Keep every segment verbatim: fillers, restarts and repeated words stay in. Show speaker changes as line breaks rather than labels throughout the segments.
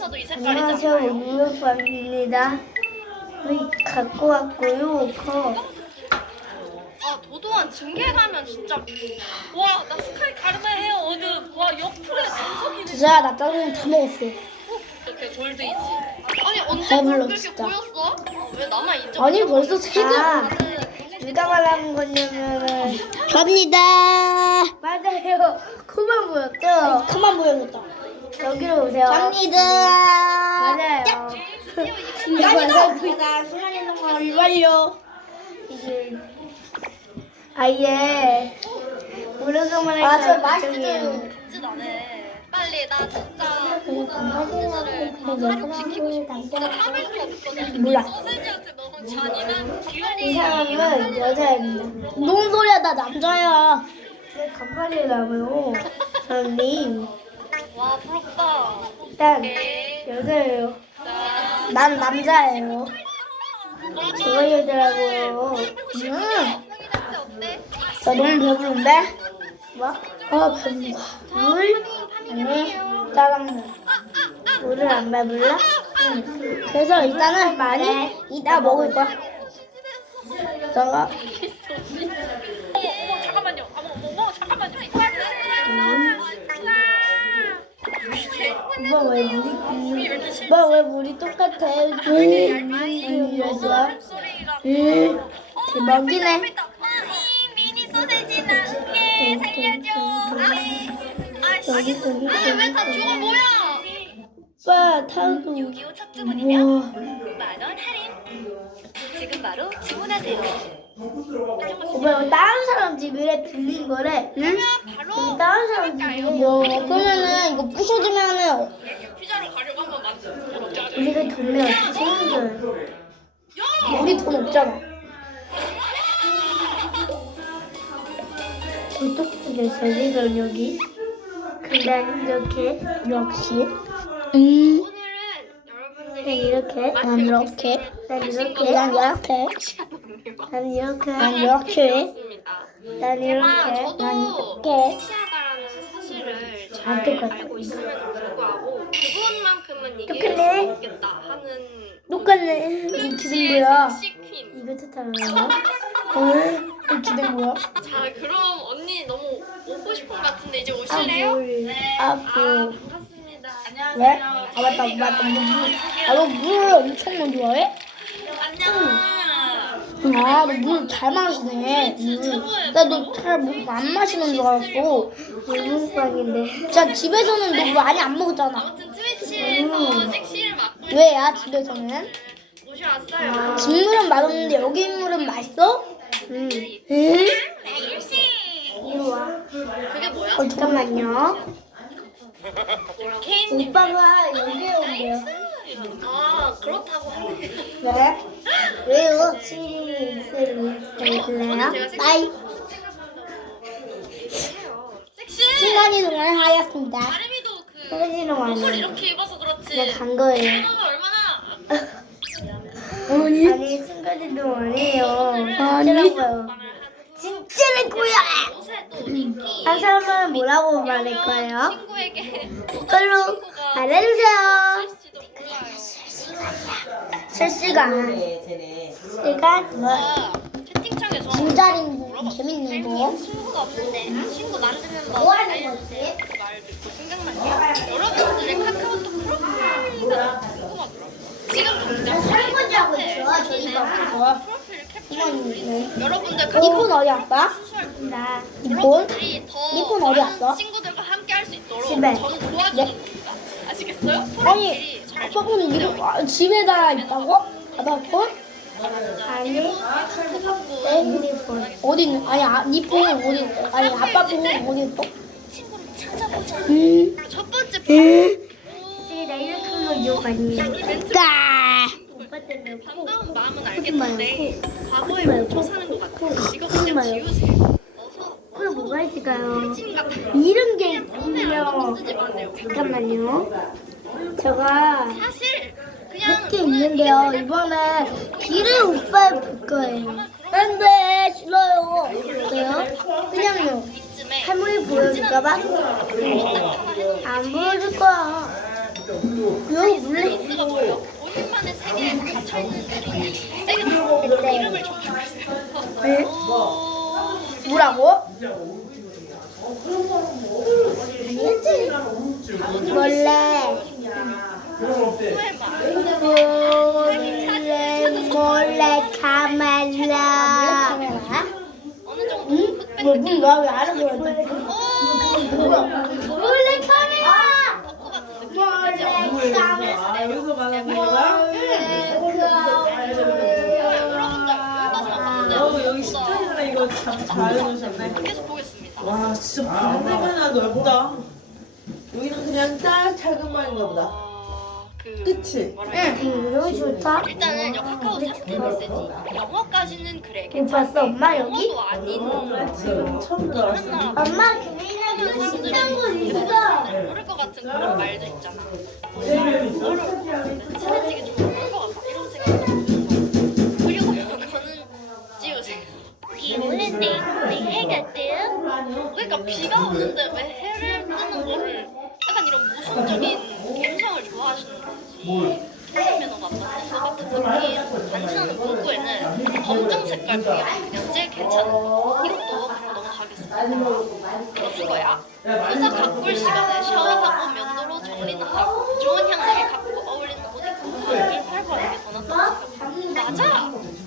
셔도 이
안녕하세요,
색깔이잖아요.
우유빵입니다. 우리 갖고 왔고요, 커.
아 도도한 징계 가면 진짜 와 나 스카이 가르마 헤어 어느 와 옆으로 정석이네.
자, 나 짜장면 다 먹었어.
이렇게 골드이지. 아니 언제
배불러,
그렇게
진짜.
보였어? 왜 나만 인정?
아니, 벌써 세 개.
아, 누가 말하는 거냐면은,
갑니다.
맞아요. 코만 보였죠?
그만 보여줬다.
여기로 오세요.
갑니다.
맞아요.
갑니다. 제가 순간의 동안 완료.
이게 아예 모르고만
아, 저
할까
맛있어요.
진짜 나네. 빨리 나 진짜
음,
소세지를 다 사육시키고 싶어. 진짜 참을 수 없거든.
몰라.
소세지한테 너무 잔인한
이
기운이.
사람은 여자입니다.
뭔 소리야, 나 남자야.
왜 간발이라고요? 저님
와 부럽다.
일단
오케이.
여자예요.
자,
난 남자예요.
저가 여자라고요.
음,
어때?
나 너무 배부른데?
뭐?
아, 배부르다.
물?
아니, 짜장면.
물을 안 배불러?
응. 그래서 일단은 많이 이따 먹을 거야. 내가
어머 어머 잠깐만요. 어머 어머 어머 잠깐만요.
오빠 왜 물이
우리 열두 시
오빠 왜 물이 똑같아? 왜 이랬어?
소리랑
음, 대박이네.
이 미니 소세지 나게 살려줘. 아이씨 아니 왜 다 죽어 뭐야?
오빠 타고
육이오 첫 주문이면
우와.
만 원 할인. 지금 바로 주문하세요.
오빠 이거 다른 사람 집에 빌린 거래. 응?
바로
다른 사람 집에
뭐, 그러면은 이거 부셔지면은
피자로 가려고 한번 만져.
우리가 동네 어떻게 생겨요?
우리 돈 없잖아.
어떻게 저리가 여기? 근데 이렇게
역시. 음,
오늘은 여러분들이
난 이렇게
난 이렇게.
난 이렇게
난 이렇게.
난 이렇게
난 이렇게.
난
제가
이렇게
저도
난 이렇게.
섹시하다라는 사실을 잘
안 똑같아.
알고 있음에도 불구하고 그분만큼은 이길 수
똑같네.
없겠다 하는
똑같네. 이 기둥 뭐야?
섹시 퀸.
이거 뜻하는 거야? 응?
이 기대 뭐야?
자 그럼 언니 너무 오고 싶은 것 같은데 이제
아,
오실래요?
뭘.
네.
아,
아
뭐.
반갑습니다.
왜?
안녕하세요.
아, 맞다, 맞다. 너 물, 아, 너 물 엄청 좋아해?
안녕.
아, 너 물 잘 마시네. 물. 나너잘안 마시는 줄 알았어.
물문빵인데.
진짜 집에서는 너 물 많이 안 먹었잖아.
아무튼 트위치에서 섹시를 맡고 있는
왜야, 집에서는?
모셔왔어요.
집 물은 맛없는데 여기 물은 맛있어?
응.
응?
이리 와.
그게 뭐야?
어, 잠깐만요.
케인님.
오빠가 여기에 온대요.
아 그렇다고 하네.
왜?
왜요? 치즈를 드실래요?
나이
섹시.
시간이 동안 하였습니다.
아름이도 그
소리는
옷을
많이.
이렇게 입어서 그렇지.
그냥 간 거예요.
이거는 얼마나
아니,
아니, 순간이동 아니에요.
아니.
진짜라고요.
말을
진짜는 거야!
하는 옷에 또 인기.
한 사람은 뭐라고 말할 거예요?
친구에게
댓글로 말해주세요. 실시간. 시간 뭐?
아, 채팅창에서
진짜린 재밌네 이거.
친구가 없는데 친구 만드는 법
뭐 하는
알려주세요. 말 듣고 생각나요. 여러분들의 카카오톡 프로파일가 궁금하더라고요. 지금 당장
설거지 하고 있어. 저희가 앞에서.
프로필 캡처
이만
여러분들
니폰 어디 갔어?
나
니폰?
여러분들이 더
니폰 어디
많은
갔어?
친구들과 함께 할 수 있도록
집에.
저는 도와주는 겁니다. 아시겠어요?
아니,
프로필이 잘
아빠 폰 니폰 아, 집에다 있다고? 아빠 폰?
아니,
카톡하고
내 휴대폰.
어디 있는? 아니, 아, 니폰 어디 있어? 아니, 아빠 폰 어디 있어?
친구를 찾아보자.
음.
첫 번째
음.
지금 나 이렇게 하면 욕 아니에요.
따.
오빠 때문에 코.
반가운 마음은
하지
알겠는데
말고.
과거에
하지 말고.
멈춰 사는 것 같아. 이거
하지
그냥
말고.
지우세요. 어서
그게 뭐가 있을까요?
찐 같아.
이런 게
폰에 아무것도
있군요.
쓰지 마세요.
잠깐만요. 제가
사실 그냥
할게 있는데요. 이번에 길을 오빠에 볼 거예요. 안돼 싫어요. 어때요? 그냥요.
이쯤에
할머니 보여줄까봐? 안 보여줄 거야.
왜 물레
이스가 뭐예요? 본인만의 세계에 갇혀 있는 느낌이 세게 들어. 이름을 좀 바꿨어요.
네?
어...
뭐라고? 몰래
포에마.
몰래 몰래 카메라.
어느 정도
응?
흑백
뭐,
느낌.
나왜 알아서 그래?
오!
몰래 카메라.
덕후 같은 느낌.
몰래 카메라.
아, 여기서 말하는
몰래
거야?
여러분들 여기까지만 봤는데
어, 여기 식탁이라 이거 참 잘 해놓으셨네.
계속 보겠습니다.
와, 진짜 반대면아 넓다. 여기는 그냥 딱 작은 방인가 보다.
어, 그
그치?
뭐랄까?
응, 여기 좋다.
일단은 여 카카오 템트 메시지 영어까지는 그래
못 봤어, 엄마 여기?
영어도 아닌
어, 지금 처음
다른
들어왔어.
나라
엄마 그민아도 식당 거 있어.
모를 것 같은 그런 말도 있잖아. 친해지기 좀 어려울 것 같다 이런 생각이 들어서 그리고 영어는 지우세요. 이 오는데 왜 해가 떠요? 그러니까 비가 오는데 왜 해를 뜨는 거를 약간 이런 모순적인 감성을 좋아하시는 건지 표현 매너가 안 맞는 것 같은 느낌. 단순한 문구에는 검정 색깔 배경이 그냥 제일 괜찮은 거. 이것도 그럼 넘어가겠습니다. 이거 그거야. 회사 가꿀 시간에 샤워하고 면도로 정리는 하고 좋은 향기를 갖고 어울리는 옷 입고 가을 활발하게 게 더 낫다고 생각해. 맞아.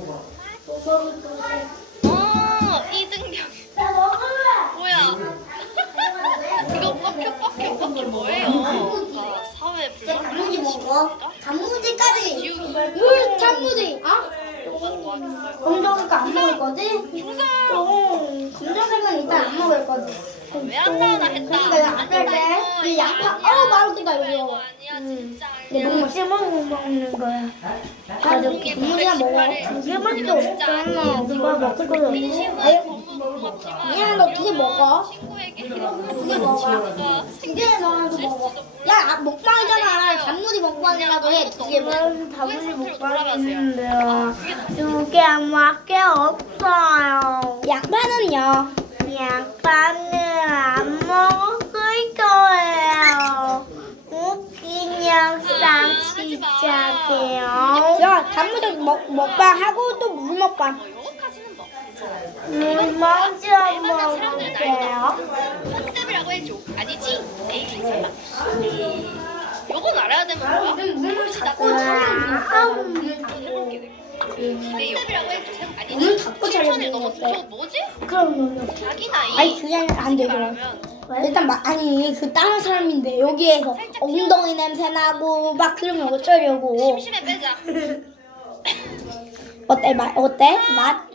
어 이등병. 뭐야? 이거 뻑큐 뻑큐 뻑큐 뭐예요? 아, 사회
단무지
불만
먹어. 단무지까지.
지우기.
물 단무지. 아?
오빠는 뭐 하겠어요?
검정색 안 먹을 거지?
중상.
어, 검정색은 일단 안 먹을 거지.
왜 한다나 했다.
근데 안 될 때, 이 양파, 어우, 맛있다, 이거.
아니야 진짜
근데
아니야.
너무 씹어 먹는 거야. 맞아, 단무지나 먹어. 두 개밖에 없잖아. 오빠 먹을 거야. 아유, 그냥 너 두 개 먹어.
친구에게
두 개
이런
먹어.
친구가
두 개 넣어서 먹어. 야, 아, 먹방이잖아. 단무지 먹방이라도 해. 두 개만.
단무지
못
먹었는데요. 두 개밖에 없어요.
양파는요?
양파는 안 먹을 거예요. 웃긴 영상 시작해요.
야, 단무지 먹, 먹방 하고 또 물 먹방.
뭐 요거까지는 뭐 괜찮아요.
물 먼저
일반적 사람들은
먹을게요.
알죠. 컨셉이라고 해줘. 아니지? 에이 설마. 에이. 요건 알아야 되는 거야?
물 닫고
와우.
해볼게 내가. 컨셉이라고 해줘.
물
아니지?
닫고
칠천일
촬영해.
넘었어. 저거 뭐지?
그럼
자기 나이.
아니 그게 안 돼. 그럼.
말하면
일단 막 아니 그 다른 사람인데 여기에서 엉덩이 냄새 나고 막 그러면 어쩌려고.
심심해 빼자.
어때 맛 어때 맛?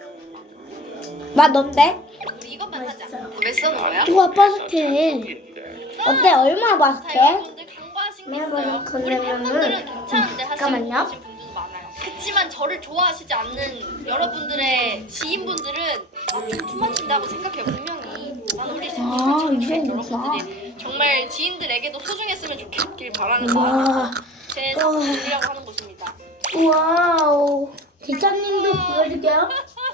맛 어때?
우리 이것만 하자. 왜 써놓은 거야?
우와 바삭해. 어때 얼마나
자,
바삭해?
여러분들 간과하신 게 있어요.
매번
우리
그러면은
팬분들은 괜찮은데 하시는
잠깐만요.
분들도 많아요. 그치만 저를 좋아하시지 않는 여러분들의 지인분들은 투머친다고 생각해요. 분명히. 난 우리
아,
지인들
이게
여러분들이 정말 지인들에게도 소중했으면 좋겠길 바라는
와.
거야. 제 사실이라고 하는 곳입니다.
와우. 기자님도 보여줄게요.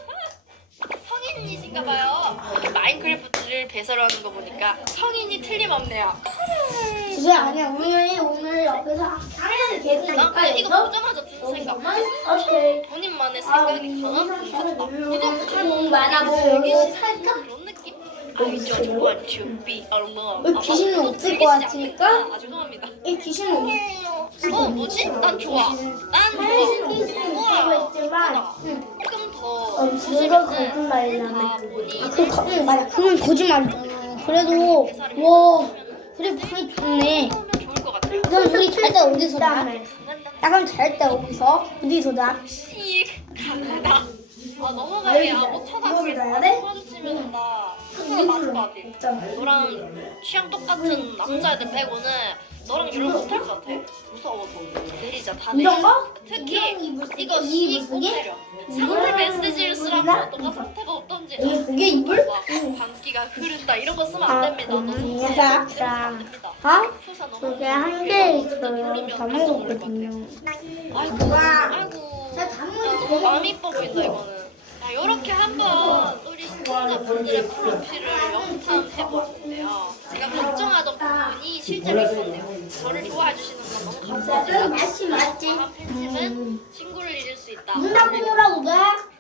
성인이신가봐요. 마인크래프트를 배설하는 거 보니까 성인이 틀림없네요.
그게 아니야 오늘 오늘 옆에서 당연히 계속
난 그냥 이거 보자마자 든 생각.
오케이.
본인만의 생각이 강한 분 같다. 이거
너무 많아 보여.
그런 느낌? I don't want to be alone.
왜 귀신은
아,
없을
즐기시지
것 같으니까?
않겠다. 아, 죄송합니다.
이 귀신은
어, 뭐지? 난 좋아. 난 좋아. 우와,
있지만
조금 더
어, 그거 거짓말이라며.
다 보니
그 거, 응, 맞아 그건 거짓말이잖아. 그래도 와 그래 방이 좋네.
하면 좋을 것 같아요.
그럼 우리 잘 때 어디서 자?
그다음에
야 그럼 잘 때 어디서? 어디서 자?
씩 간다. 아 넘어가게 아못
여기
쳐다보겠어.
놔야 돼?
도와주시면 나 큰일 맞을 것 같아.
있잖아.
너랑 취향 똑같은 남자애들 빼고는 너랑 결혼 못할 것 같아. 무서워서. 내리자 다
이런
내리자.
거?
특히
이런 이불-
이거
이
씩 꼭
이불 쓰기?
내려. 상태 메시지를 쓰라고 너가 상태가 어떤지.
이게 그게 이불?
와, 감기가 흐른다 이런 거 쓰면 안 됩니다. 너
음,
너무
맞아.
쓰면 안 됩니다.
어?
수사 너무
그게 한 개 있어요. 다 먹었거든요.
아이고,
와.
아이고.
나 단무지
야, 너무 마음이 이뻐 보인다 이거는. 야, 요렇게 한번 우리 구독자분들의 프로필을 영탐해보았는데요. 제가 걱정하던 부분이 실제로 있었네요. 저를 좋아해 주시는 건 너무 감사하지만
맛이 맛지.
과한 팬심은 친구를 잃을 수 있다.
문 닫고 놀라고 돼?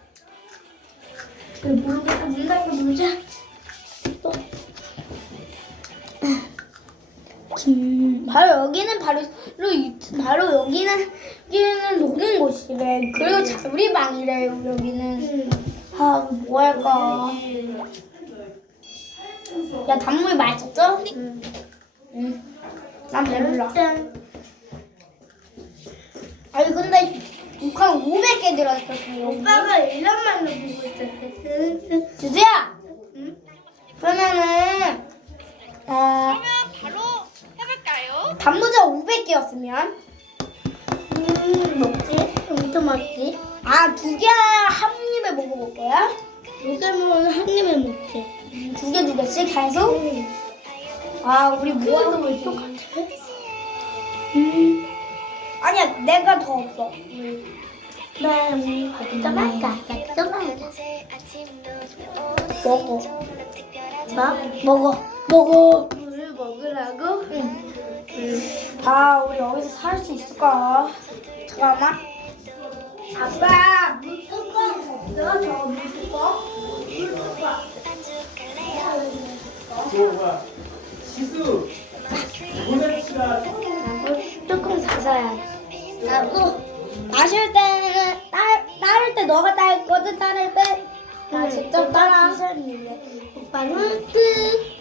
문 닫고 문 닫고 놀자.
음, 바로 여기는 바로 이- 바로 여기는 여기는 노는 곳이래. 그리고 자우리 방이래 여기는. 아, 뭐 할까? 야, 단물 맛있었어? 응. 응. 난 배불러.
짠.
아니 근데 북한 오백 개 들었어. 여기.
오빠가 일 년 만에 보고 있었거든.
주수야. 그러면은 아
그러면 바로 해볼까요?
단무자 오백 개였으면
음, 먹지? 엄청 맛있지?
아 두 개 한 입에 먹어볼 거야?
요새 먹으면 한 입에 먹지.
두 개 두 개씩 계속? 아 우리 뭐
그것도
하는
왜
거지?
똑같아?
음. 아니야 내가 더 없어.
나 오늘 밥도 맛있다. 밥도 맛있다.
먹어.
뭐?
먹어. 먹어.
물을 먹으라고?
응. 아 우리 여기서 살 수 있을까? 잠깐만. 아빠 물뚜껑 없어? 저 물뚜껑? 물뚜껑.
지수. 보내시라.
뚜껑 닫아야
나도 마실 때는 따, 따를 때 너가 따거든 따를 때. 나 직접 따라.
오빠는 뜨.